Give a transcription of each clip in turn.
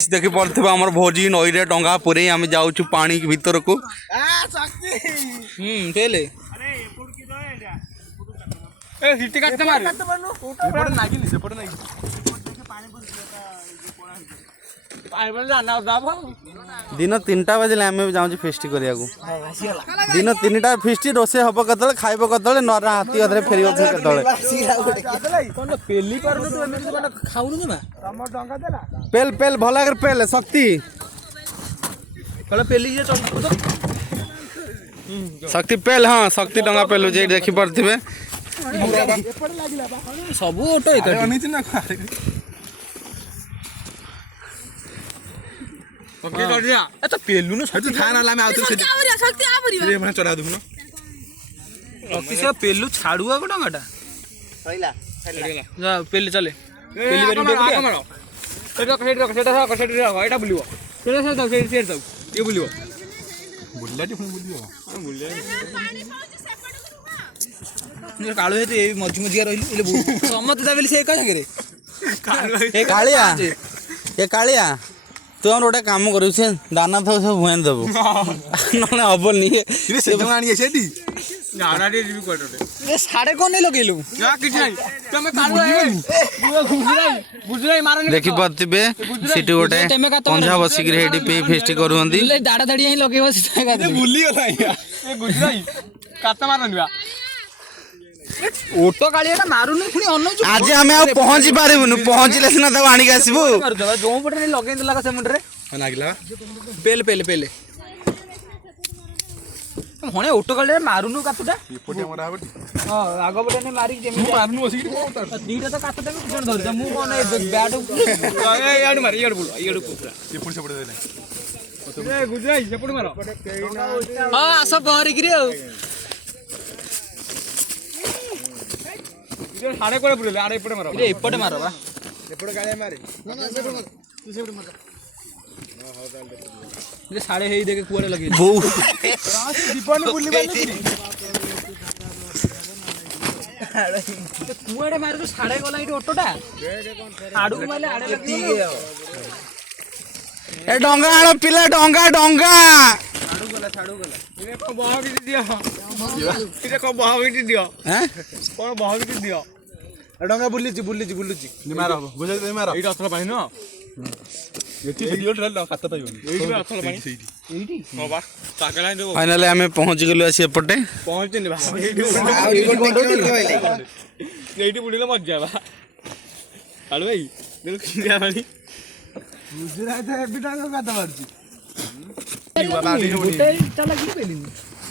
देखी पड़े आम भोजी नई रे डंगा पुरे आम जाऊँ पानी भीतर को दिन 3टा बजे आम जाऊँ फिस्ट करा दिन 3टा फिस्ट रोसे हम कत खाइब कत नरा हाथी अधे फेर पेल पेल भल पेल शक्ति शक्ति पेल हाँ शक्ति डंगा पेल देखी पड़े सब पेलु न चढ़ा दून पेलु छाड़ू डंगाटा पेले चले कालू मझी मझिया रही कालिया ए कालिया तू हम गोटे कम कर दाना था सब भुआन देव ना हबनी साढ़े कौन नहीं लगेलु देखी पारे सीटी गोटे पंजा बसिक फेस्ट कर दाड़ा दाड़िया लगे ओटो काली मारुनी आज आम पहुंची पारूनु पहुंचले सीना आनिक आसबू जो पटे लगे से मुंडे पेले पेले पेले हणे ओटो काली मारुनु कातुटा आग पटे मारी दीटा तो कातुटा धर मु कौन बैट मारी मारो हाँ आस पहरिक साढ़े को बुले आड़े एपटे मारो एपटे मारो बा एपटे गाड़े मारे ना ना से मार तू से मार ये साढ़े हेई देके कुआडे लगे बो दीपन बुली बानी कुआडे मारे तो साढ़े गला इटी ऑटोटा आडू माले आड़े लगी ए डोंगा आलो पिला डोंगा डोंगा छाड़ू गला इने को बहा किति दियो इने को बहा किति दियो हैं कोन बहा किति दियो डंगा बुल्लीची मारो बुझे मारो एटा अथरा पानी न एटी वीडियो ट्रेल कात पाइबनी एटी अथरा पानी एटी हो बा ताकला दे फाइनली हमें पहुंच गेलु आसी एपटे पहुंचनी बा एटी बुलिला मत जाबा हाल भाई देख किया वाली गुजरात है एटा कात मारची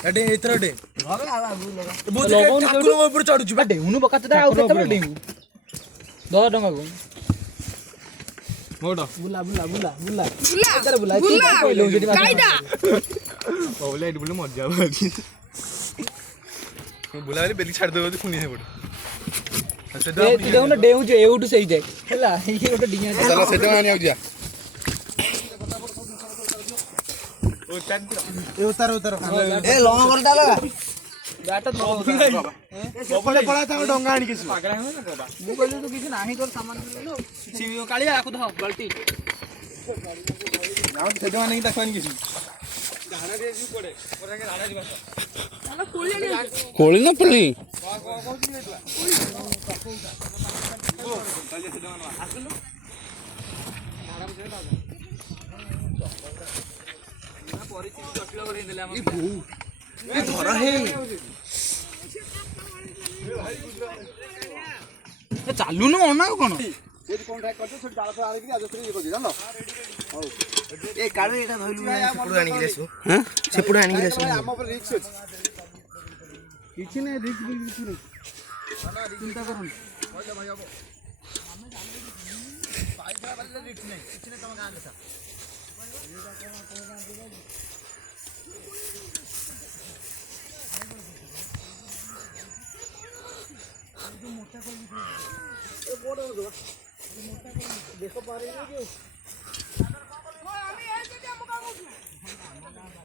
एटे इतरटे बुझे ठाकुर ऊपर चढ़ुछु बा डेउनु बकातदा आ केते डेउ 10 टका को मोडो बुला इधर बुला कायदा बोले एडी बुले मर जाबा बुला वाली बेली छाड़ देबो फुनी हे पड़े तू देउन डेउ जे एउटु सही जाय हला ये गोटे डिया चला सेटा आनी आउ जा उतार ए लंगा बलटा लगा बैट तो बबले पड़ा था डंगा आनी किस पागला है ना बाबा मु कहली तो किछ नाही तोर सामान लो सीओ कालिया आकु ध बाल्टी नाउ सेटा नहीं तखवानी किछ धाना दे जु पड़े ओरा के धाना दिबा ना कोली ना पली कोची नेतला ओ कालिया सेटा ना आसलो धाना बजे ना धरा है चालू न अना कौन चिंता कर मोटा देखो पा रही है